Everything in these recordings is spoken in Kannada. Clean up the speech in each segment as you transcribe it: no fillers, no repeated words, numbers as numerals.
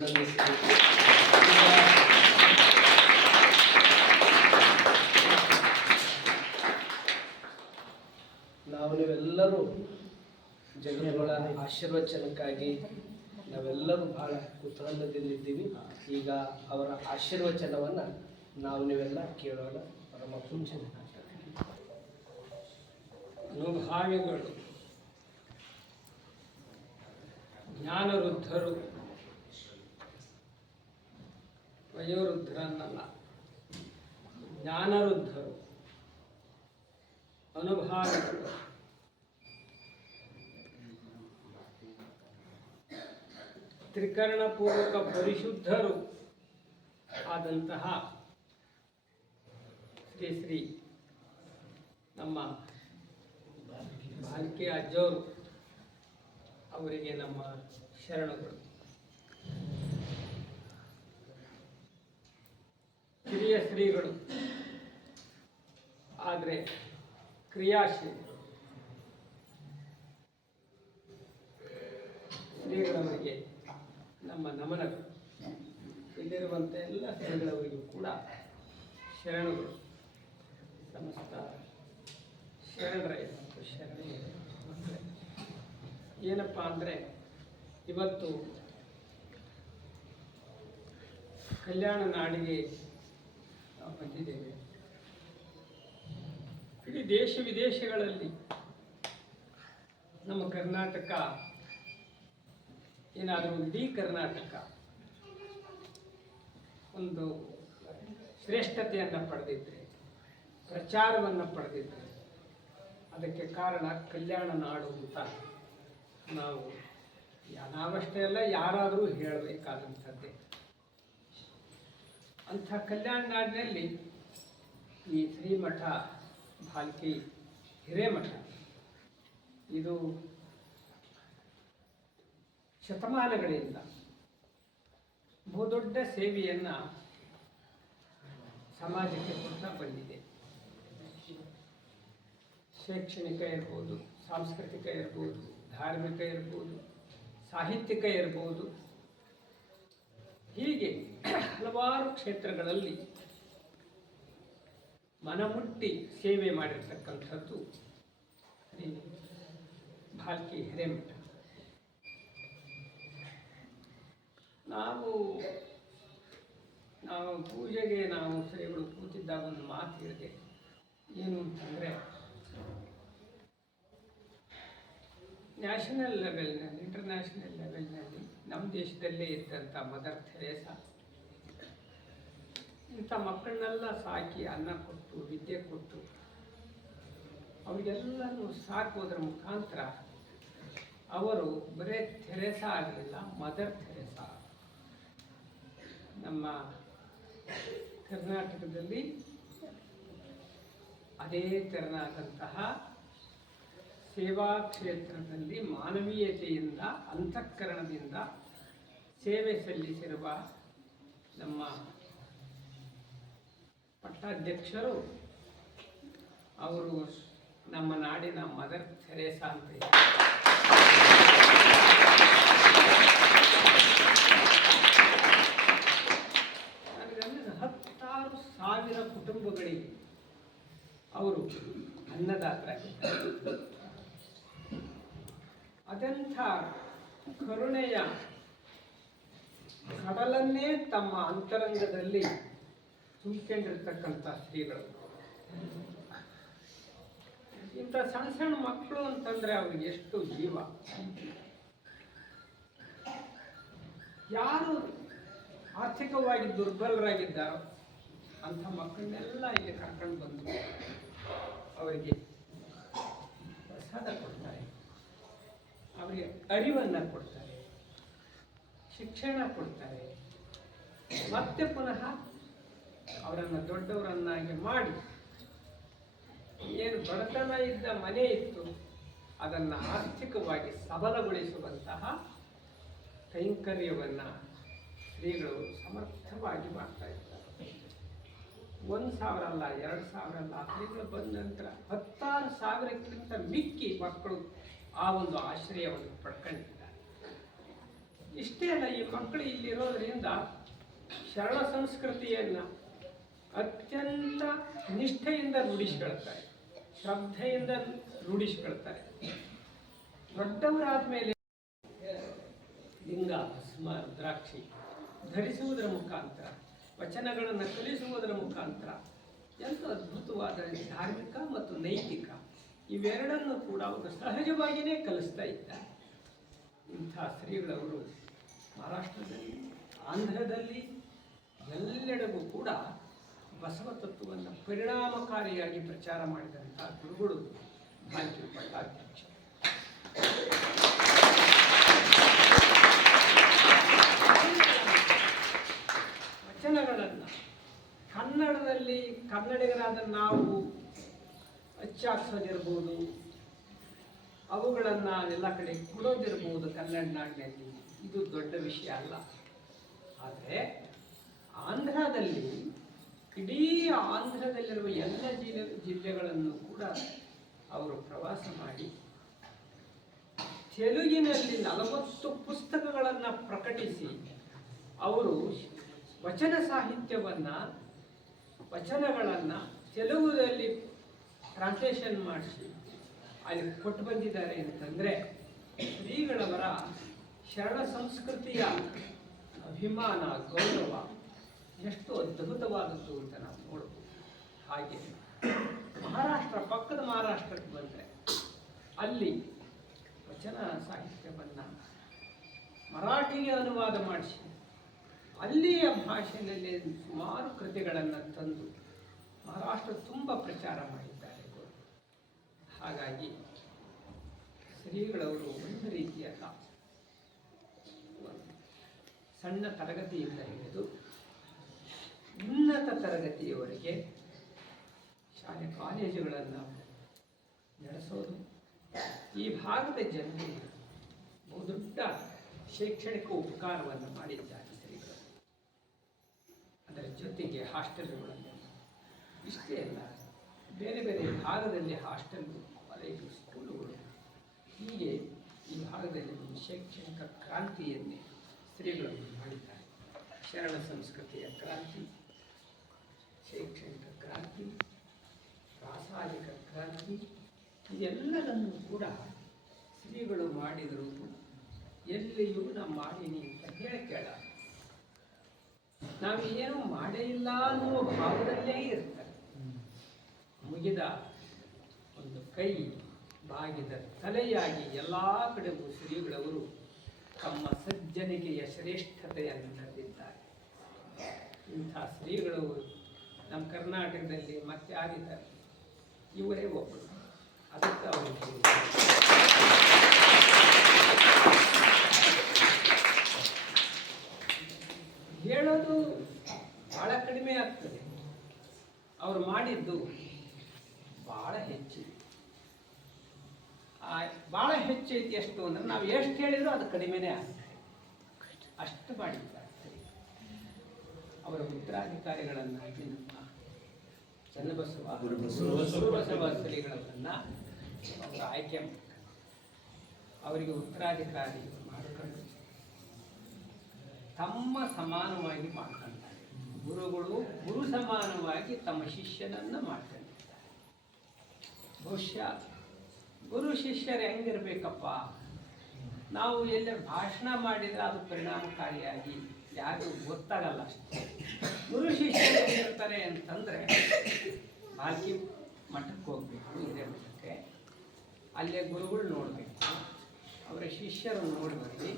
ನಾವು ನೀವೆಲ್ಲರೂ ಜಗನ್ಗಳ ಆಶೀರ್ವಚನಕ್ಕಾಗಿ ನಾವೆಲ್ಲರೂ ಬಹಳ ಕುತೂಹಲದಲ್ಲಿದ್ದೀವಿ. ಈಗ ಅವರ ಆಶೀರ್ವಚನವನ್ನು ನಾವು ನೀವೆಲ್ಲ ಕೇಳೋಣ. ಪರಮ ಪೂಜ್ಯ ಅನುಭಾವಿಗಳು, ಜ್ಞಾನವೃದ್ಧರು, ವಯೋವೃದ್ಧರನ್ನಲ್ಲ, ಜ್ಞಾನವೃದ್ಧರು, ಅನುಭಾವಿಗಳು, ತ್ರಿಕರಣಪೂರ್ವಕ ಪರಿಶುದ್ಧರು ಆದಂತಹ ಶ್ರೀ ನಮ್ಮ ಭಾಲ್ಕೆ ಅಜ್ಜವರು ಅವರಿಗೆ ನಮ್ಮ ಶರಣಗಳು. ಹಿರಿಯ ಶ್ರೀಗಳು ಆದರೆ ಕ್ರಿಯಾಶೀಲರು ಶ್ರೀಗಳವರಿಗೆ ನಮ್ಮ ನಮನಗಳು. ಇಲ್ಲಿರುವಂಥ ಎಲ್ಲ ಶ್ರೀಗಳವರಿಗೂ ಕೂಡ ಶರಣಗಳು. ಸಮಸ್ತ ಶರಣರೇ ಮತ್ತು ಶರಣೆಯರೇ ಮಕ್ಕಳೇ, ಏನಪ್ಪ ಅಂದರೆ ಇವತ್ತು ಕಲ್ಯಾಣ ನಾಡಿಗೆ ನಾವು ಬಂದಿದ್ದೇವೆ. ಇಡೀ ದೇಶ ವಿದೇಶಗಳಲ್ಲಿ ನಮ್ಮ ಕರ್ನಾಟಕ ಏನಾದರೂ ಇಡೀ ಕರ್ನಾಟಕ ಒಂದು ಶ್ರೇಷ್ಠತೆಯನ್ನು ಪಡೆದಿದ್ದರೆ, ಪ್ರಚಾರವನ್ನು ಪಡೆದಿದ್ದರೆ ಅದಕ್ಕೆ ಕಾರಣ ಕಲ್ಯಾಣ ನಾಡು ಅಂತ ನಾವು ನಾವಷ್ಟೇ ಅಲ್ಲ, ಯಾರಾದರೂ ಹೇಳಬೇಕಾದಂಥದ್ದೇ. ಅಂಥ ಕಲ್ಯಾಣ ನಾಡಿನಲ್ಲಿ ಈ ಶ್ರೀಮಠ ಭಾಲ್ಕಿ ಹಿರೇಮಠ ಇದು ಶತಮಾನಗಳಿಂದ ಬಹುದೊಡ್ಡ ಸೇವೆಯನ್ನು ಸಮಾಜಕ್ಕೆ ಕೊಡ್ತಾ ಬಂದಿದೆ. ಶೈಕ್ಷಣಿಕ ಇರ್ಬೋದು, ಸಾಂಸ್ಕೃತಿಕ ಇರ್ಬೋದು, ಧಾರ್ಮಿಕ ಇರ್ಬೋದು, ಸಾಹಿತ್ಯಿಕ ಇರ್ಬೋದು, ಹೀಗೆ ಹಲವಾರು ಕ್ಷೇತ್ರಗಳಲ್ಲಿ ಮನಮುಟ್ಟಿ ಸೇವೆ ಮಾಡಿರ್ತಕ್ಕಂಥದ್ದು ಭಾಲ್ಕಿ ಹಿರೇಮಠ. ನಾವು ಪೂಜೆಗೆ ನಾವು ಶ್ರೀಗಳು ಕೂತಿದ್ದಾಗ ಒಂದು ಮಾತು ಹೇಳಿದೆ. ಏನು ಅಂತಂದರೆ, ನ್ಯಾಷನಲ್ ಲೆವೆಲ್ನಲ್ಲಿ, ಇಂಟರ್ನ್ಯಾಷನಲ್ ಲೆವೆಲ್ನಲ್ಲಿ ನಮ್ಮ ದೇಶದಲ್ಲೇ ಇದ್ದಂಥ ಮದರ್ ಥೆರೇಸಾ ಇಂಥ ಮಕ್ಕಳನ್ನೆಲ್ಲ ಸಾಕಿ ಅನ್ನ ಕೊಟ್ಟು ವಿದ್ಯೆ ಕೊಟ್ಟು ಅವರಿಗೆಲ್ಲರೂ ಸಾಕೋದ್ರ ಮುಖಾಂತರ ಅವರು ಬರೇ ಥೆರೇಸಾ ಆಗಲಿಲ್ಲ, ಮದರ್ ಥೆರೇಸಾ. ನಮ್ಮ ಕರ್ನಾಟಕದಲ್ಲಿ ಅದೇ ತೆರನಾದಂತಹ ಸೇವಾ ಕ್ಷೇತ್ರದಲ್ಲಿ ಮಾನವೀಯತೆಯಿಂದ, ಅಂತಃಕರಣದಿಂದ ಸೇವೆ ಸಲ್ಲಿಸಿರುವ ನಮ್ಮ ಪಟ್ಟಾಧ್ಯಕ್ಷರು ಅವರು ನಮ್ಮ ನಾಡಿನ ಮದರ್ ಥೆರೇಸಾ ಅಂತ ಇದ್ದಾರೆ. ಹತ್ತಾರು ಸಾವಿರ ಕುಟುಂಬಗಳಿಗೆ ಅವರು ಅನ್ನದಾತರಾಗಿದ್ದಾರೆ. ಅದೆಂಥ ಕರುಣೆಯ ಕಡಲನ್ನೇ ತಮ್ಮ ಅಂತರಂಗದಲ್ಲಿ ತುಂಬಿಕೊಂಡಿರ್ತಕ್ಕಂಥ ಶ್ರೀಗಳು. ಇಂಥ ಸಣ್ಣ ಸಣ್ಣ ಮಕ್ಕಳು ಅಂತಂದರೆ ಅವ್ರಿಗೆ ಎಷ್ಟು ಜೀವ. ಯಾರು ಆರ್ಥಿಕವಾಗಿ ದುರ್ಬಲರಾಗಿದ್ದಾರೋ ಅಂಥ ಮಕ್ಕಳನ್ನೆಲ್ಲ ಇಲ್ಲಿ ಕರ್ಕೊಂಡು ಬಂದು ಅವರಿಗೆ ಪ್ರಸಾದ ಕೊಡ್ತಾರೆ, ಅವರಿಗೆ ಅರಿವನ್ನು ಕೊಡ್ತಾರೆ, ಶಿಕ್ಷಣ ಕೊಡ್ತಾರೆ. ಮತ್ತೆ ಪುನಃ ಅವರನ್ನು ದೊಡ್ಡವರನ್ನಾಗಿ ಮಾಡಿ, ಏನು ಬಡತನ ಇದ್ದ ಮನೆ ಇತ್ತು ಅದನ್ನು ಆರ್ಥಿಕವಾಗಿ ಸಬಲಗೊಳಿಸುವಂತಹ ಕೈಂಕರ್ಯವನ್ನು ಶ್ರೀಗಳು ಸಮರ್ಥವಾಗಿ ಮಾಡ್ತಾ ಇದ್ದಾರೆ. 1,000 ಅಲ್ಲ, 2,000 ಅಲ್ಲ, ಶ್ರೀಗಳು ಬಂದ ನಂತರ 16,000ಕ್ಕಿಂತ ಮಿಕ್ಕಿ ಮಕ್ಕಳು ಆ ಒಂದು ಆಶ್ರಯವನ್ನು ಪಡ್ಕೊಂಡಿದ್ದಾರೆ. ಇಷ್ಟೇ ಅಲ್ಲ, ಈ ಮಕ್ಕಳು ಇಲ್ಲಿರೋದ್ರಿಂದ ಶರಣ ಸಂಸ್ಕೃತಿಯನ್ನು ಅತ್ಯಂತ ನಿಷ್ಠೆಯಿಂದ ರೂಢಿಸ್ಕೊಳ್ತಾರೆ, ಶ್ರದ್ಧೆಯಿಂದ ರೂಢಿಸ್ಕೊಳ್ತಾರೆ. ದೊಡ್ಡವರಾದ ಮೇಲೆ ಲಿಂಗ, ಭಸ್ಮ, ರುದ್ರಾಕ್ಷಿ ಧರಿಸುವುದರ ಮುಖಾಂತರ, ವಚನಗಳನ್ನು ಕಲಿಸುವುದರ ಮುಖಾಂತರ ಎಂಥ ಅದ್ಭುತವಾದ ಧಾರ್ಮಿಕ ಮತ್ತು ನೈತಿಕ ಇವೆರಡನ್ನು ಕೂಡ ಅವರು ಸಹಜವಾಗಿಯೇ ಕಲಿಸ್ತಾ ಇದ್ದಾರೆ. ಇಂಥ ಶ್ರೀಗಳವರು ಮಹಾರಾಷ್ಟ್ರದಲ್ಲಿ, ಆಂಧ್ರದಲ್ಲಿ ಎಲ್ಲೆಡೆಗೂ ಕೂಡ ಬಸವ ತತ್ವವನ್ನು ಪರಿಣಾಮಕಾರಿಯಾಗಿ ಪ್ರಚಾರ ಮಾಡಿದಂಥ ಗುರುಗಳು ಭಾಗ್ಯ ಪಟ್ಟಾಧ್ಯಕ್ಷ. ವಚನಗಳನ್ನು ಕನ್ನಡದಲ್ಲಿ ಕನ್ನಡಿಗರಾದ ನಾವು ಅಚ್ಚಾಕ್ಸೋದಿರ್ಬೋದು, ಅವುಗಳನ್ನು ಎಲ್ಲ ಕಡೆ ಕೊಡೋದಿರ್ಬೋದು ಕನ್ನಡ ನಾಡಿನಲ್ಲಿ, ಇದು ದೊಡ್ಡ ವಿಷಯ ಅಲ್ಲ. ಆದರೆ ಆಂಧ್ರದಲ್ಲಿ, ಇಡೀ ಆಂಧ್ರದಲ್ಲಿರುವ ಎಲ್ಲ ಜಿಲ್ಲೆಗಳನ್ನು ಕೂಡ ಅವರು ಪ್ರವಾಸ ಮಾಡಿ ತೆಲುಗಿನಲ್ಲಿ 40 ಪುಸ್ತಕಗಳನ್ನು ಪ್ರಕಟಿಸಿ ಅವರು ವಚನ ಸಾಹಿತ್ಯವನ್ನು, ವಚನಗಳನ್ನು ತೆಲುಗುದಲ್ಲಿ ಟ್ರಾನ್ಸ್ಲೇಷನ್ ಮಾಡಿಸಿ ಅಲ್ಲಿ ಕೊಟ್ಟು ಬಂದಿದ್ದಾರೆ ಅಂತಂದರೆ ಶ್ರೀಗಳವರ ಶರಣ ಸಂಸ್ಕೃತಿಯ ಅಭಿಮಾನ, ಗೌರವ ಎಷ್ಟು ಅದ್ಭುತವಾದದ್ದು ಅಂತ ನಾವು ನೋಡ್ಬೋದು. ಹಾಗೆ ಮಹಾರಾಷ್ಟ್ರ, ಪಕ್ಕದ ಮಹಾರಾಷ್ಟ್ರಕ್ಕೆ ಬಂದರೆ ಅಲ್ಲಿ ವಚನ ಸಾಹಿತ್ಯವನ್ನು ಮರಾಠಿಗೆ ಅನುವಾದ ಮಾಡಿಸಿ ಅಲ್ಲಿಯ ಭಾಷೆಯಲ್ಲಿ ಸುಮಾರು ಕೃತಿಗಳನ್ನು ತಂದು ಮಹಾರಾಷ್ಟ್ರ ತುಂಬ ಪ್ರಚಾರ ಮಾಡಿದ್ದಾರೆ. ಹಾಗಾಗಿ ಶ್ರೀಗಳವರು ಒಂದು ರೀತಿಯಲ್ಲ, ಸಣ್ಣ ತರಗತಿಯಿಂದ ಹಿಡಿದು ಉನ್ನತ ತರಗತಿಯವರೆಗೆ ಶಾಲೆ ಕಾಲೇಜುಗಳನ್ನು ನಡೆಸೋದು, ಈ ಭಾಗದ ಜನರಿಗೆ ಬಹುದೊಡ್ಡ ಶೈಕ್ಷಣಿಕ ಉಪಕಾರವನ್ನು ಮಾಡಿದ್ದಾರೆ ಶ್ರೀಗಳು. ಅದರ ಜೊತೆಗೆ ಹಾಸ್ಟೆಲ್ಗಳನ್ನು, ಇಷ್ಟೇ ಅಲ್ಲ, ಬೇರೆ ಬೇರೆ ಭಾಗದಲ್ಲಿ ಹಾಸ್ಟೆಲ್, ಕಾಲೇಜು, ಸ್ಕೂಲುಗಳು, ಹೀಗೆ ಈ ಭಾಗದಲ್ಲಿ ಒಂದು ಶೈಕ್ಷಣಿಕ ಕ್ರಾಂತಿಯನ್ನೇ ಶ್ರೀಗಳು ಮಾಡಿದ್ದಾರೆ. ಶರಣ ಸಂಸ್ಕೃತಿಯ ಕ್ರಾಂತಿ, ಶೈಕ್ಷಣಿಕ ಕ್ರಾಂತಿ, ರಾಸಾಯನಿಕ ಕ್ರಾಂತಿ, ಇದೆಲ್ಲದನ್ನು ಕೂಡ ಶ್ರೀಗಳು ಮಾಡಿದರು. ಎಲ್ಲಿಯೂ ನಾವು ಮಾಡೀನಿ ಅಂತ ಕೇಳ, ನಾವು ಏನೂ ಮಾಡೇ ಇಲ್ಲ ಅನ್ನುವ ಭಾವದಲ್ಲೇ ಇರ್ತಾರೆ. ಮುಗಿದ ಒಂದು ಕೈ, ಬಾಗಿದ ತಲೆಯಾಗಿ ಎಲ್ಲ ಕಡೆಗೂ ಶ್ರೀಗಳವರು ತಮ್ಮ ಸಜ್ಜನಿಕೆಯ ಶ್ರೇಷ್ಠತೆಯನ್ನು ನಡೆದಿದ್ದಾರೆ. ಇಂಥ ಶ್ರೀಗಳು ನಮ್ಮ ಕರ್ನಾಟಕದಲ್ಲಿ ಮತ್ತೆ ಆಗಿದ್ದಾರೆ, ಇವರೇ ಒಬ್ಬರು. ಅದಕ್ಕೆ ಅವರು ಹೇಳೋದು ಭಾಳ ಕಡಿಮೆ ಆಗ್ತದೆ, ಅವರು ಮಾಡಿದ್ದು ಭಾಳ ಹೆಚ್ಚಿದೆ. ಭಾಳ ಹೆಚ್ಚೈತಿ. ಎಷ್ಟು ಅಂದ್ರೆ ನಾವು ಎಷ್ಟು ಹೇಳಿದ್ರು ಅದು ಕಡಿಮೆನೇ ಆಗ್ತದೆ, ಅಷ್ಟು ಮಾಡಿದ್ದಾರೆ. ಅವರ ಉತ್ತರಾಧಿಕಾರಿಗಳನ್ನಾಗಿ ನಮ್ಮ ಚನ್ನಬಸವ ಶ್ರೀಗಳನ್ನು ಅವರು ಆಯ್ಕೆ ಮಾಡ್ತಾರೆ. ಅವರಿಗೆ ಉತ್ತರಾಧಿಕಾರಿ ಮಾಡಿಕೊಂಡು ತಮ್ಮ ಸಮಾನವಾಗಿ ಮಾಡ್ಕೊಂತಾರೆ. ಗುರುಗಳು ಗುರು ಸಮಾನವಾಗಿ ತಮ್ಮ ಶಿಷ್ಯನನ್ನು ಮಾಡ್ಕೊಂಡಿರ್ತಾರೆ. ಬಹುಶಃ ಗುರು ಶಿಷ್ಯರು ಹೆಂಗಿರ್ಬೇಕಪ್ಪ, ನಾವು ಎಲ್ಲ ಭಾಷಣ ಮಾಡಿದರೆ ಅದು ಪರಿಣಾಮಕಾರಿಯಾಗಿ ಯಾರಿಗೂ ಗೊತ್ತಾಗಲ್ಲ ಅಷ್ಟೇ. ಗುರು ಶಿಷ್ಯರು ಹೆಂಗಿರ್ತಾರೆ ಅಂತಂದರೆ, ಬಾಲ್ಕಿ ಮಠಕ್ಕೆ ಹೋಗಬೇಕು, ಇದೇ ಮಠಕ್ಕೆ, ಅಲ್ಲೇ ಗುರುಗಳು ನೋಡಬೇಕು, ಅವರ ಶಿಷ್ಯರು ನೋಡ್ಬರ್ರಿ,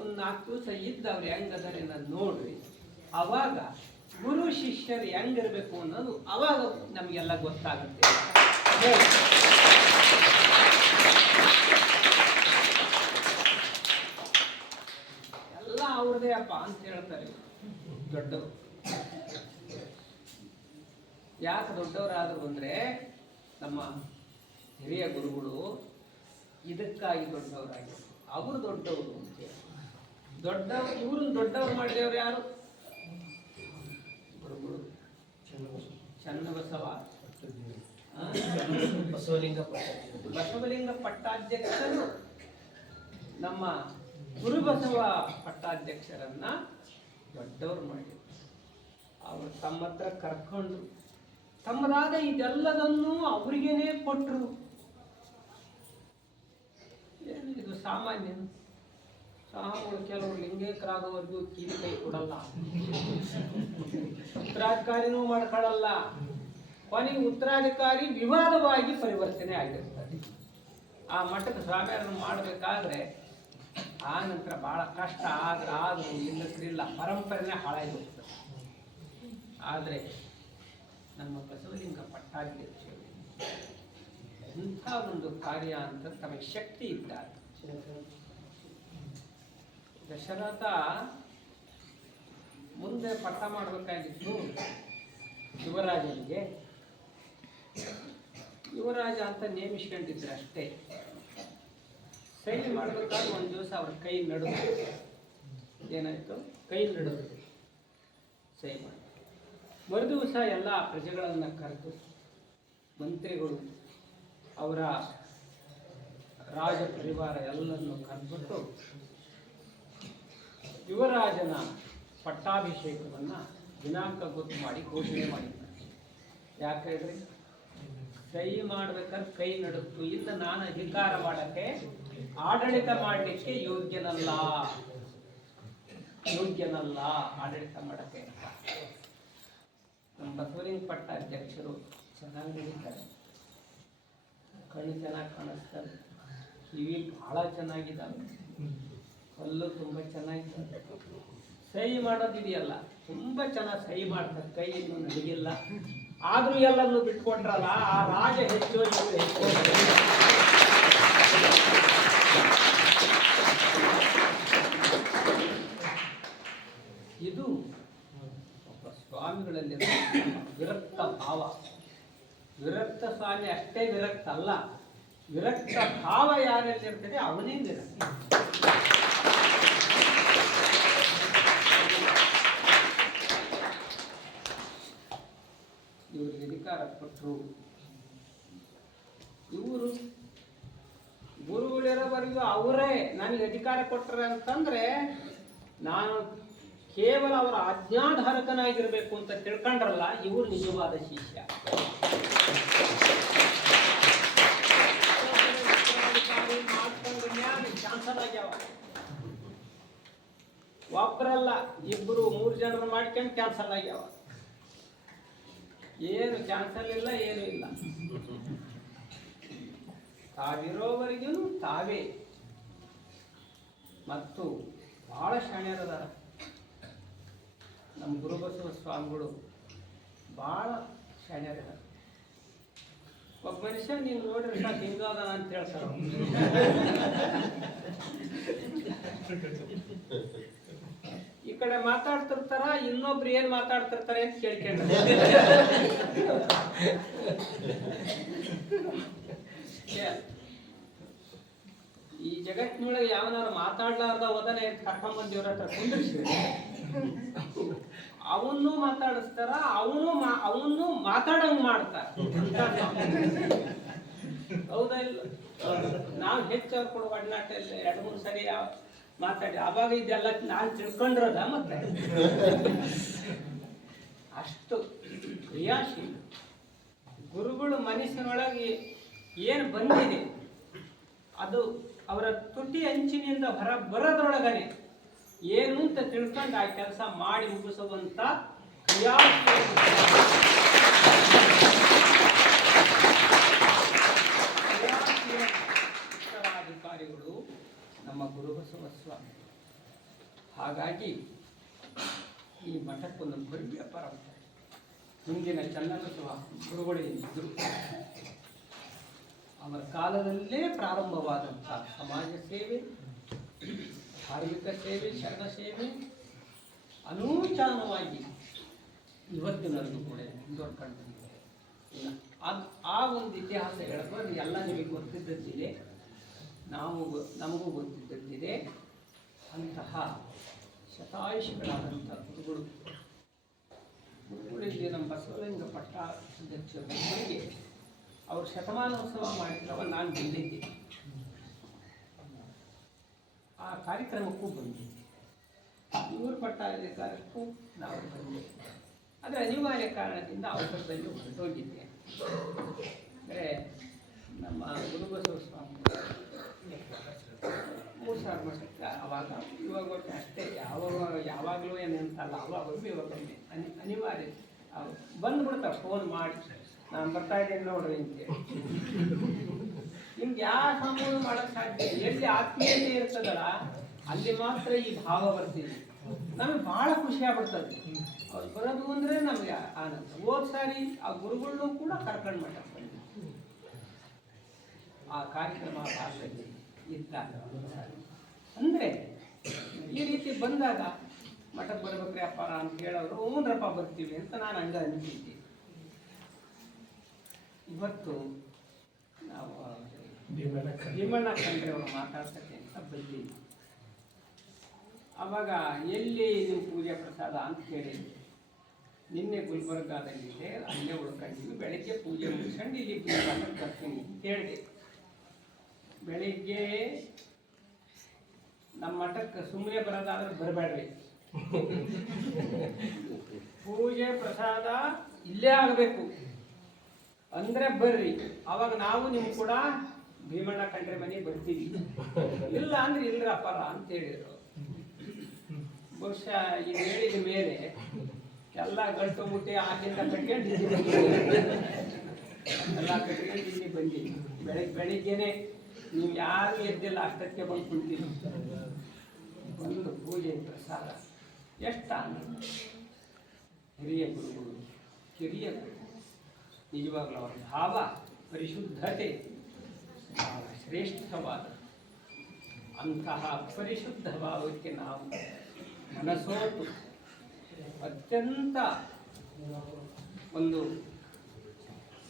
ಒಂದು 4 ದಿವಸ ಇದ್ದು ಅವ್ರು ಹೆಂಗದಾರೆ ಅನ್ನೋದು ನೋಡ್ರಿ. ಆವಾಗ ಗುರು ಶಿಷ್ಯರು ಹೆಂಗಿರ್ಬೇಕು ಅನ್ನೋದು ಅವಾಗ ನಮಗೆಲ್ಲ ಗೊತ್ತಾಗುತ್ತೆ. ಎಲ್ಲ ಅವ್ರದೇ ಅಪ್ಪ ಅಂತ ಹೇಳ್ತಾರೆ ದೊಡ್ಡವರು. ಯಾಕೆ ದೊಡ್ಡವರಾದ್ರು ಅಂದರೆ ನಮ್ಮ ಹಿರಿಯ ಗುರುಗಳು ಇದಕ್ಕಾಗಿ ದೊಡ್ಡವರಾಗಿರು. ಅವರು ದೊಡ್ಡವರು ಅಂತ ದೊಡ್ಡವರು, ಇವ್ರನ್ನ ದೊಡ್ಡವರು ಮಾಡಿದವರು ಯಾರು? ಗುರುಗಳು ಚನ್ನಬಸವ ಬಸವಲಿಂಗ ಪಟ್ಟಾಧ್ಯಕ್ಷರು, ನಮ್ಮ ಗುರುಬಸವ ಪಟ್ಟಾಧ್ಯಕ್ಷರನ್ನ ದೊಡ್ಡವರು ಮಾಡಿದರು. ಅವರು ತಮ್ಮ ಹತ್ರ ಕರ್ಕೊಂಡು ತಮ್ಮದಾದ ಇದೆಲ್ಲದನ್ನು ಅವರಿಗೇನೆ ಕೊಟ್ಟರು. ಏನು ಇದು ಸಾಮಾನ್ಯ? ಸ್ವಾಮಿಗಳು ಕೆಲವರು ಲಿಂಗೇಕರಾದವರೆಗೂ ಕಿವಿ ಕೈ ಕೊಡಲ್ಲ, ಉತ್ತರಾಧಿಕಾರಿನೂ ಮಾಡ್ಕೊಳ್ಳಲ್ಲ. ಕೊನೆಗೆ ಉತ್ತರಾಧಿಕಾರಿ ವಿವಾದವಾಗಿ ಪರಿವರ್ತನೆ ಆಗಿರ್ತಾರೆ. ಆ ಮಠದ ಸ್ವಾಮಿಯರನ್ನು ಮಾಡಬೇಕಾದ್ರೆ ಆ ನಂತರ ಬಹಳ ಕಷ್ಟ ಆದರೂ ಇಲ್ಲಕ್ರಿಲ್ಲ, ಪರಂಪರೆನೇ ಹಾಳಾಗಿ ಹೋಗ್ತದೆ. ಆದರೆ ನಮ್ಮ ಬಸವಲಿಂಗ ಪಟ್ಟಾಧ್ಯಕ್ಷರು ಇಂಥ ಒಂದು ಕಾರ್ಯ ಅಂತ ತಮಗೆ ಶಕ್ತಿ ಇದ್ದಾರೆ. ದಶರಥ ಮುಂದೆ ಪಟ್ಟ ಮಾಡಬೇಕಾಗಿತ್ತು ಯುವರಾಜನಿಗೆ. ಯುವರಾಜ ಅಂತ ನೇಮಿಸ್ಕೊಂಡಿದ್ರು ಅಷ್ಟೇ. ಸಹಿ ಮಾಡಬೇಕಾದ್ರೆ ಒಂದು ದಿವಸ ಅವ್ರ ಕೈ ನಡೆದು ಏನಾಯಿತು, ಕೈ ನಡೆದು ಸಹಿ ಮಾಡಿ ಮರುದಿವಸ ಎಲ್ಲ ಪ್ರಜೆಗಳನ್ನು ಕರೆದು ಮಂತ್ರಿಗಳು ಅವರ ರಾಜ ಪರಿವಾರ ಎಲ್ಲರನ್ನು ಕರೆದ್ಬಿಟ್ಟು ಯುವರಾಜನ ಪಟ್ಟಾಭಿಷೇಕವನ್ನು ದಿನಾಂಕ ಗೊತ್ತು ಮಾಡಿ ಘೋಷಣೆ ಮಾಡಿದ್ದಾರೆ. ಯಾಕೆ ಹೇಳ್ರಿ, ಸಹಿ ಮಾಡ್ಬೇಕಾದ್ರೆ ಕೈ ನಡುತ್ತು, ಇನ್ನು ನಾನು ಅಧಿಕಾರ ಮಾಡಕ್ಕೆ ಆಡಳಿತ ಮಾಡಲಿಕ್ಕೆ ಯೋಗ್ಯನಲ್ಲ ಆಡಳಿತ ಮಾಡಕ್ಕೆ. ನಮ್ಮ ಬಸವಲಿಂಗ ಪಟ್ಟಾಧ್ಯಕ್ಷರು ಚೆನ್ನಾಗಿ ನಡೀತಾರೆ, ಕಣ್ಣು ಚೆನ್ನಾಗಿ ಕಾಣಿಸ್ತಾರೆ, ಕಿವಿ ಬಹಳ ಚೆನ್ನಾಗಿದ್ದಾವೆ, ಕಲ್ಲು ತುಂಬ ಚೆನ್ನಾಗಿದ್ದಾವೆ. ಸಹಿ ಮಾಡೋದಿದೆಯಲ್ಲ ತುಂಬ ಚೆನ್ನಾಗಿ ಸಹಿ ಮಾಡ್ತಾರೆ, ಕೈ ಇನ್ನೂ ನಡಿಗಿಲ್ಲ. ಆದರೂ ಎಲ್ಲನ್ನು ಬಿಟ್ಕೊಟ್ರಲ್ಲ, ಆ ರಾಜ ಹೆಚ್ಚು ಇದು ಒಬ್ಬ ಸ್ವಾಮಿಗಳಲ್ಲಿ ವಿರಕ್ತ ಭಾವ. ವಿರಕ್ತ ಸ್ವಾಮಿ ಅಷ್ಟೇ ವಿರಕ್ತ ಅಲ್ಲ, ವಿರಕ್ತ ಭಾವ ಯಾರೆಲ್ಲಿರ್ತದೆ ಅವನೇ ವಿರಕ್ತ. ಇವ್ರಿಗೆ ಅಧಿಕಾರ ಕೊಟ್ಟರು. ಇವರು ಗುರುಗಳಿರೋವರೆಗೂ ಅವರೇ ನನಗೆ ಅಧಿಕಾರ ಕೊಟ್ಟರೆ ಅಂತಂದ್ರೆ ನಾನು ಕೇವಲ ಅವರ ಆಜ್ಞಾಧಾರಕನಾಗಿರ್ಬೇಕು ಅಂತ ತಿಳ್ಕೊಂಡ್ರಲ್ಲ, ಇವರು ನಿಜವಾದ ಶಿಷ್ಯ. ಕ್ಯಾನ್ಸಲ್ ಆಗ್ಯಾವ, ಒಬ್ಬರಲ್ಲ ಇಬ್ಬರು 3 ಜನರು ಮಾಡ್ಕೊಂಡು ಕ್ಯಾನ್ಸಲ್ ಆಗ್ಯಾವ. ಏನು ಕ್ಯಾನ್ಸಲ್ ಇಲ್ಲ, ಏನು ಇಲ್ಲ. ತಾವಿರೋವರೆಗೂ ತಾವೇ ಮತ್ತು ಬಹಳ ಶಾಣ್ಯರದಾರ ನಮ್ಮ ಗುರುಬಸವ ಸ್ವಾಮಿಗಳು, ಬಹಳ ಶಾಣ್ಯರದಾರ. ಒಬ್ಬ ಮನುಷ್ಯ ನೀನು ನೋಡ್ರಿ ಸಾಕು ಹಿಂಗಾದ ಅಂತ ಹೇಳ್ತಾರ. ಈ ಕಡೆ ಮಾತಾಡ್ತಿರ್ತಾರ, ಇನ್ನೊಬ್ರು ಏನ್ ಮಾತಾಡ್ತಿರ್ತಾರೆ ಅಂತ ಕೇಳ್ಕೊಂಡ್ರೆ ಈ ಜಗತ್ತಿನೊಳಗೆ ಯಾವನಾರು ಮಾತಾಡ್ಲಾರ್ದ ಹೋದನೆ ಕರ್ಕೊಂಡ್ಬಂದಿವ್ರ ಹತ್ರ ಕುಂದಿರ್ಸಿ ಅವನ್ನೂ ಮಾತಾಡಿಸ್ತಾರ, ಅವನು ಮಾತಾಡಂಗ್ ಮಾಡ್ತಾರ. ಹೌದಾ ಇಲ್ಲ? ನಾವು ಹೆಚ್ಚು ಅವ್ರು ಕೊಡೋ ಒಡನಾಟ ಇಲ್ಲ, 2-3 ಸರಿ ಮಾತಾಡಿ ಅವಾಗ ಇದೆಲ್ಲ ನಾನು ತಿಳ್ಕೊಂಡಿರೋದ. ಮತ್ತೆ ಅಷ್ಟು ಕ್ರಿಯಾಶೀಲ ಗುರುಗಳು ಮನಸ್ಸಿನೊಳಗೆ ಏನು ಬಂದಿದೆ ಅದು ಅವರ ತುಟಿ ಅಂಚಿನಿಂದ ಹೊರ ಬರೋದ್ರೊಳಗನೆ ಏನು ಅಂತ ತಿಳ್ಕೊಂಡು ಆ ಕೆಲಸ ಮಾಡಿ ಮುಗಿಸುವಂತ ಉತ್ತರಾಧಿಕಾರಿಗಳು ನಮ್ಮ ಗುರುಬಸವ ಸ್ವಾಮಿ. ಹಾಗಾಗಿ ಈ ಮಠಕ್ಕೊಂದು ಭವ್ಯ ಪರಂಪರೆ. ಹಿಂದಿನ ಚನ್ನಬಸವ ಗುರುಗಳು ಇದ್ದರು, ಅವರ ಕಾಲದಲ್ಲೇ ಪ್ರಾರಂಭವಾದಂಥ ಸಮಾಜ ಸೇವೆ, ಧಾರ್ಮಿಕ ಸೇವೆ, ಶರಣ ಸೇವೆ ಅನೂಚಾನವಾಗಿ ಇವತ್ತಿನವರೆಗೂ ಕೂಡ ಮುಂದುವರ್ಕೊಂಡು ಆ ಒಂದು ಇತಿಹಾಸ ಹೇಳಿದ್ರೆ ಎಲ್ಲ ನಿಮಗೆ ಗೊತ್ತಿದ್ದದ್ದಿದೆ, ನಮಗೂ ಗೊತ್ತಿದ್ದದ್ದಿದೆ. ಅಂತಹ ಶತಾಯುಷಿಗಳಾದಂಥ ಗುರುಗಳಿಗೆ ನಮ್ಮ ಬಸವಲಿಂಗ ಪಟ್ಟಾಧ್ಯಕ್ಷರಿಗೆ ಅವರು ಶತಮಾನೋತ್ಸವ ಮಾಡಿದ್ರವ ನಾನು ಬಂದಿದ್ದೆ. ಆ ಆ ಕಾರ್ಯಕ್ರಮಕ್ಕೂ ಬಂದ್ವಿ. ಇವರು ಪಟ್ಟಾಧಿಕಾರಕ್ಕೂ ನಾವು ಬಂದ್ವಿ. ಆದರೆ ಅನಿವಾರ್ಯ ಕಾರಣದಿಂದ ಅವಸರದಲ್ಲಿ ಹೊರಟೋಗಿದ್ದೆ. ಅಂದರೆ ನಮ್ಮ ಗುರುಬಸವ ಸ್ವಾಮಿ 3,000 ಮಠಕ್ಕೆ ಅವಾಗ ಇವಾಗ ಅಷ್ಟೇ ಯಾವಾಗಲೂ ಏನಂತಲ್ಲ, ಅವಾಗಲೂ ಇವಾಗಲೇ ಅನಿವಾರ್ಯ ಬಂದ್ಬಿಡ್ತಾರೆ ಫೋನ್ ಮಾಡಿ, ನಾನು ಬರ್ತಾ ಇದ್ದೇನೆ ನೋಡ್ರಿ ಅಂತೇಳಿ. ನಿಮ್ಗೆ ಯಾವ ಸಂಬೋಧ ಮಾಡೋಕ್ಕೆ ಸಾಧ್ಯ? ಎಲ್ಲಿ ಆತ್ಮೀಯತೆ ಇರ್ತದಲ್ಲ ಅಲ್ಲಿ ಮಾತ್ರ ಈ ಭಾವ ಬರ್ತೀವಿ. ನಮಗೆ ಭಾಳ ಖುಷಿ ಆಗ್ಬಿಡ್ತದೆ ಅವ್ರು ಬರೋದು ಅಂದರೆ ನಮಗೆ ಆನಂದ. ಹೋದ ಸಾರಿ ಆ ಗುರುಗಳನ್ನೂ ಕೂಡ ಕರ್ಕೊಂಡು ಮಠಕ್ಕೆ ಬಂದ್ವಿ. ಆ ಕಾರ್ಯಕ್ರಮ ಭಾಗದಲ್ಲಿ ಇದ್ದಾಗ ಅಂದರೆ ಈ ರೀತಿ ಬಂದಾಗ ಮಠಕ್ಕೆ ಬರ್ಬೇಕ್ರಿ ಅಪ್ಪಾರ ಅಂತ ಹೇಳೋರು, ಹ್ಞೂನ್ರಪ್ಪ ಬರ್ತೀವಿ ಅಂತ ನಾನು ಹಂಗ ಅನ್ಸಿದ್ದೆ. ಇವತ್ತು ನಾವು ಭೀಮಣ್ಣ ಖಂಡ್ರೆ ಅವರು ಮಾತಾಡ್ತಕ್ಕೆ ಅಂತ ಬಂದಿದ್ವಿ. ಆವಾಗ ಎಲ್ಲಿ ನೀವು ಪೂಜೆ ಪ್ರಸಾದ ಅಂತ ಹೇಳಿದ್ವಿ. ನಿನ್ನೆ ಗುಲ್ಬರ್ಗಾದಲ್ಲಿದೆ, ಅಲ್ಲೇ ಉಳ್ಕೊಂಡಿದ್ವಿ. ಬೆಳಗ್ಗೆ ಪೂಜೆ ಮುಗಿಸ್ಕೊಂಡು ಇಲ್ಲಿ ಗುಲ್ಬರ್ಗಕ್ಕೆ ಬರ್ತೀನಿ ಅಂತ ಹೇಳಿದೆ. ಬೆಳಿಗ್ಗೆ ನಮ್ಮ ಮಠಕ್ಕೆ ಸುಮ್ಮನೆ ಬರೋದಾದ್ರೆ ಬರಬೇಡ್ರಿ, ಪೂಜೆ ಪ್ರಸಾದ ಇಲ್ಲೇ ಆಗಬೇಕು ಅಂದರೆ ಬರ್ರಿ, ಅವಾಗ ನಾವು ನಿಮ್ಗೆ ಕೂಡ ಭೀಮಣ್ಣ ಖಂಡ್ರೆ ಮನೆಗೆ ಬರ್ತೀವಿ. ಇಲ್ಲ ಅಂದ್ರೆ ಇಲ್ರಪ್ಪಾರ ಅಂತ ಹೇಳಿದರು. ಬಹುಶಃ ಇದು ಹೇಳಿದ ಮೇಲೆ ಎಲ್ಲ ಗಂಟು ಮುಟ್ಟಿ ಆಗಿಂದ ಕಟ್ಕೊಂಡು ಎಲ್ಲ ಕಟ್ಕೊಂಡು ಇಲ್ಲಿ ಬಂದೀವಿ. ಬೆಳಿಗ್ಗೆನೆ ನೀವು ಯಾರು ಎದ್ದಿಲ್ಲ ಅಷ್ಟಕ್ಕೆ ಬಂದು ಕುಂತೀವಿ. ಒಂದು ಪೂಜೆ ಪ್ರಸಾದ ಎಷ್ಟು ಆನಂದ. ಹಿರಿಯ ಗುರುಗಳು, ಕಿರಿಯ ಗುರು, ನಿಜವಾಗ್ಲೂ ಅವರ ಭಾವ ಪರಿಶುದ್ಧತೆ ಬಹಳ ಶ್ರೇಷ್ಠವಾದ ಅಂತಹ ಪರಿಶುದ್ಧ ಭಾವಕ್ಕೆ ನಾವು ಮನಸೋತು ಅತ್ಯಂತ ಒಂದು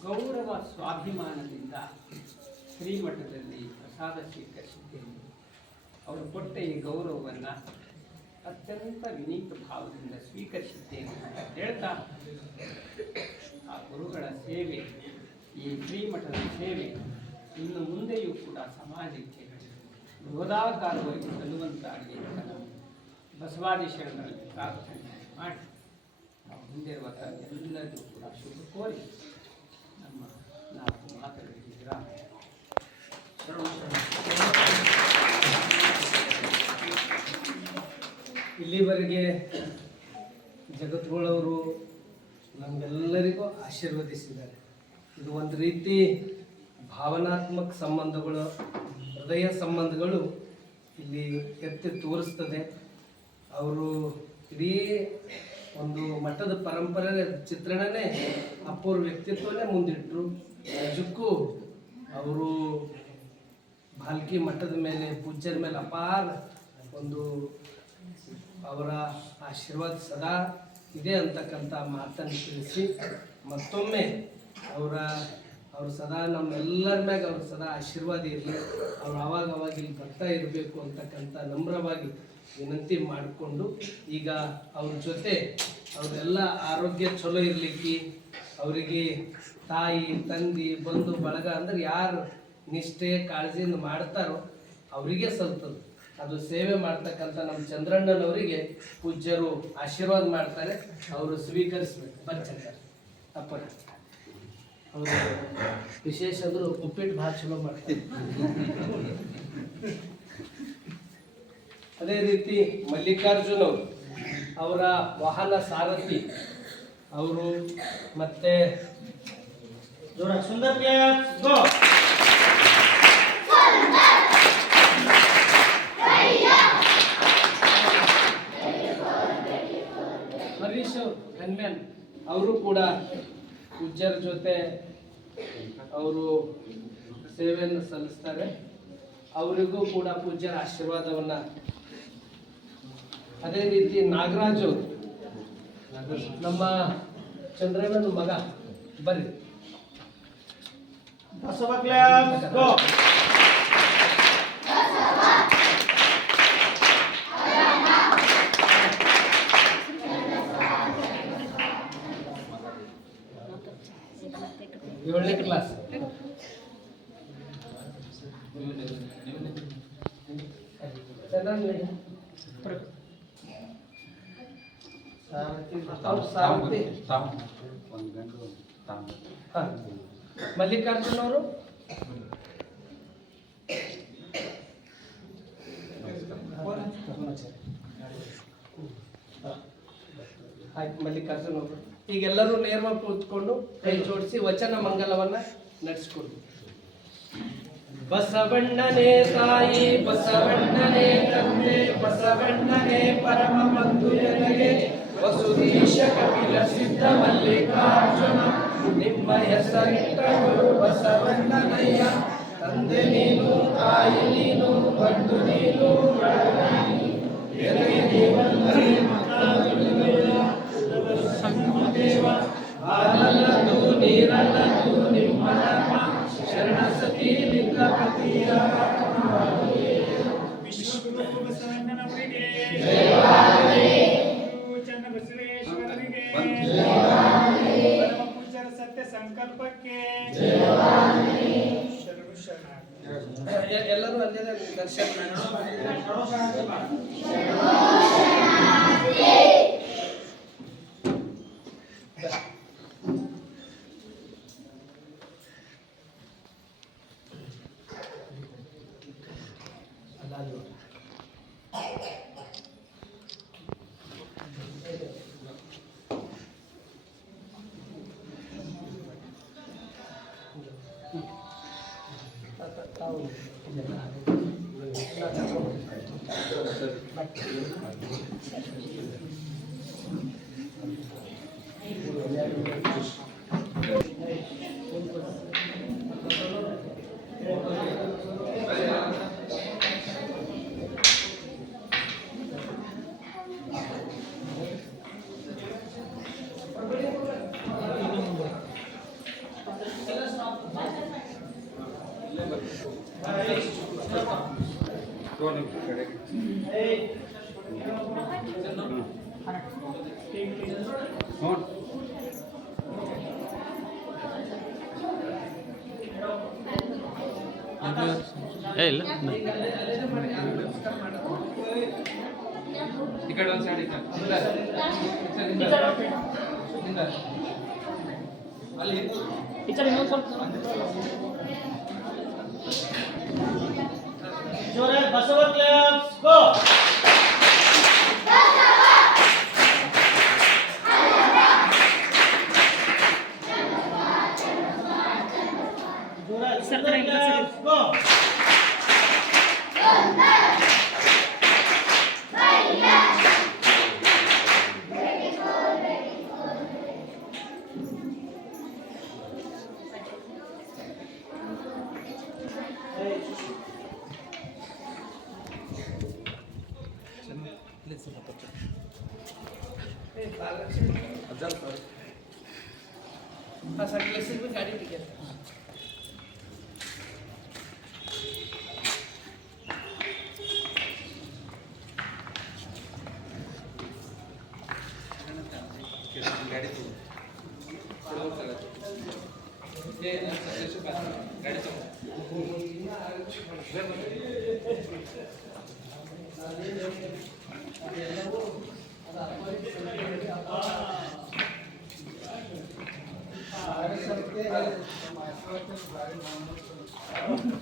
ಗೌರವ ಸ್ವಾಭಿಮಾನದಿಂದ ಶ್ರೀಮಠದಲ್ಲಿ ಪ್ರಸಾದ ಸ್ವೀಕರಿಸಿದ್ದೇನೆ. ಅವರು ಕೊಟ್ಟ ಈ ಗೌರವವನ್ನು ಅತ್ಯಂತ ವಿನೀತ ಭಾವದಿಂದ ಸ್ವೀಕರಿಸಿದ್ದೇನೆ ಅಂತ ಹೇಳ್ತಾ, ಆ ಗುರುಗಳ ಸೇವೆ, ಈ ಶ್ರೀಮಠದ ಸೇವೆ ಇನ್ನು ಮುಂದೆಯೂ ಕೂಡ ಸಮಾಜಕ್ಕೆ ಬೃಹದಾಕಾರವಾಗಿ ಸಲ್ಲುವಂತಾಗಲಿ ಅಂತ ನಾವು ಬಸವಾದಿ ಶರಣರಲ್ಲಿ ಪ್ರಾರ್ಥನೆ ಮಾಡಿ ನಾವು ಮುಂದಿರುವ ಎಲ್ಲರಿಗೂ ಕೂಡ ಶುಭ ಕೋರಿ ನಮ್ಮ 4 ಮಾತುಗಳಿಗೆ ವಿರಾಮ. ಇಲ್ಲಿವರೆಗೆ ಜಗದ್ಗುಳವರು ನಮಗೆಲ್ಲರಿಗೂ ಆಶೀರ್ವದಿಸಿದ್ದಾರೆ. ಇದು ಒಂದು ರೀತಿ ಭಾವನಾತ್ಮಕ ಸಂಬಂಧಗಳು, ಹೃದಯ ಸಂಬಂಧಗಳು ಇಲ್ಲಿ ಎತ್ತಿ ತೋರಿಸ್ತದೆ. ಅವರು ಇಡೀ ಒಂದು ಮಠದ ಪರಂಪರೆ ಚಿತ್ರಣನೇ ಅಪೂರ್ವ ವ್ಯಕ್ತಿತ್ವನೇ ಮುಂದಿಟ್ಟರು. ನಿಜಕ್ಕೂ ಅವರು ಭಾಲ್ಕಿ ಮಠದ ಮೇಲೆ, ಪೂಜ್ಯರ ಮೇಲೆ ಅಪಾರ ಒಂದು ಅವರ ಆಶೀರ್ವಾದ ಸದಾ ಇದೆ ಅಂತಕ್ಕಂಥ ಮಾತನ್ನು ತಿಳಿಸಿ, ಮತ್ತೊಮ್ಮೆ ಅವರು ಸದಾ ನಮ್ಮೆಲ್ಲರ ಮ್ಯಾಗ ಅವ್ರ ಸದಾ ಆಶೀರ್ವಾದ ಇರಲಿ, ಅವ್ರು ಅವಾಗ ಇಲ್ಲಿ ಬರ್ತಾ ಇರಬೇಕು ಅಂತಕ್ಕಂಥ ನಮ್ರವಾಗಿ ವಿನಂತಿ ಮಾಡಿಕೊಂಡು, ಈಗ ಅವ್ರ ಜೊತೆ ಅವರೆಲ್ಲ ಆರೋಗ್ಯ ಚಲೋ ಇರಲಿಕ್ಕೆ, ಅವರಿಗೆ ತಾಯಿ ತಂದೆ ಬಂಧು ಬಳಗ ಅಂದ್ರೆ ಯಾರು ನಿಷ್ಠೆ ಕಾಳಜಿಯಿಂದ ಮಾಡ್ತಾರೋ ಅವರಿಗೆ ಸಲ್ತದೆ. ಅದು ಸೇವೆ ಮಾಡ್ತಕ್ಕಂಥ ನಮ್ಮ ಚಂದ್ರಣ್ಣನವರಿಗೆ ಪೂಜ್ಯರು ಆಶೀರ್ವಾದ ಮಾಡ್ತಾರೆ, ಅವರು ಸ್ವೀಕರಿಸ್ಬೇಕು. ಬಂಚಂತಾರೆ ಅಪ್ಪರ ಅವರು ವಿಶೇಷ ಅಂದರೂ ಉಪ್ಪಿಟ್ಟು ಭಾಳ ಚಲೋ ಮಾಡ್ತಾರೆ. ಅದೇ ರೀತಿ ಮಲ್ಲಿಕಾರ್ಜುನ್ ಅವರು, ಅವರ ವಾಹನ ಸಾರಥಿ ಅವರು, ಮತ್ತೆ ಸುಂದರ್ ಹರೀಶ್ ಗನ್ಮ್ಯಾನ್ ಅವರು ಕೂಡ ಪೂಜ್ಯರ ಜೊತೆ ಅವರು ಸೇವೆಯನ್ನು ಸಲ್ಲಿಸ್ತಾರೆ. ಅವರಿಗೂ ಕೂಡ ಪೂಜ್ಯರ ಆಶೀರ್ವಾದವನ್ನ. ಅದೇ ರೀತಿ ನಾಗರಾಜ್ ಅವರು, ನಮ್ಮ ಚಂದ್ರಣ್ಣನ ಮಗ, ಬರ್ರಿ ಏಳನೇ ಕ್ಲಾಸ್. ಚಂದ್ರಣ್ಣ ಅವ್ರು ಸಾರಥಿ ಹಾ. ಮಲ್ಲಿಕಾರ್ಜುನ್ ಅವರು ಆಯ್ತು. ಮಲ್ಲಿಕಾರ್ಜುನ್ ಅವರು ಈಗೆಲ್ಲರೂ ನೇರವಾಗಿ ಕೂತ್ಕೊಂಡು ಕೈ ಜೋಡಿಸಿ ವಚನ ಮಂಗಲವನ್ನ ನಡೆಸ್ಕೊಡ್ಬೇಕು. ಬಸವಣ್ಣನೇ ತಾಯಿ, ಬಸವಣ್ಣನೇ ತಂದೆ, ಬಸವಣ್ಣನೇ ಪರಮ ಬಂಧು ನನಗೆ, ವಸುದೀಶ ಕಪಿಲ ಸಿದ್ಧ ಮಲ್ಲಿಕಾರ್ಜುನ, ನಿಮ್ಮ ಹೆಸರಿಟ್ಟರು ಬಸವಣ್ಣನಯ್ಯ. ತಂದೆ ನೀನು, ತಾಯಿ ನೀನು, ಬಂಧು ನೀನು, ಹಾಲಲ್ಲದು ನೀರಲ್ಲದು ನಿಮ್ಮ ಧರ್ಮ, ಶರಣ ಸತಿ ಲಿಂಗಪತಿಯ ವಿಶ್ವಗುರು ಬಸವಣ್ಣನವರಿಗೆ, ಗುರು ಚನ್ನಬಸವೇಶ್ವರರಿಗೆ, ಪರಮ ಪೂಜ್ಯರ ಸತ್ಯ ಸಂಕಲ್ಪಕ್ಕೆ ಶರಣು ಶರಣಾರ್ಥಿ. ಎಲ್ಲರೂ ಅಲ್ಲೇ ದರ್ಶನ ಇಲ್ಲ ಈ ಕಡೆ ಒಂದು ಸೈಡ್ ಅಲ್ಲಿ ಜೋರಾಗಿ ಬಸವ ಕ್ಲಾಪ್ಸ್ ಗೋ. ಜೋರಾಗಿ ಕ್ಲಾಪ್ಸ್ ಗೋ. हाँ सर, ग्लेसियर में गाड़ी टिकट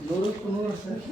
ನೂರಕ್ಕೂ ನೂರು ಸರ್.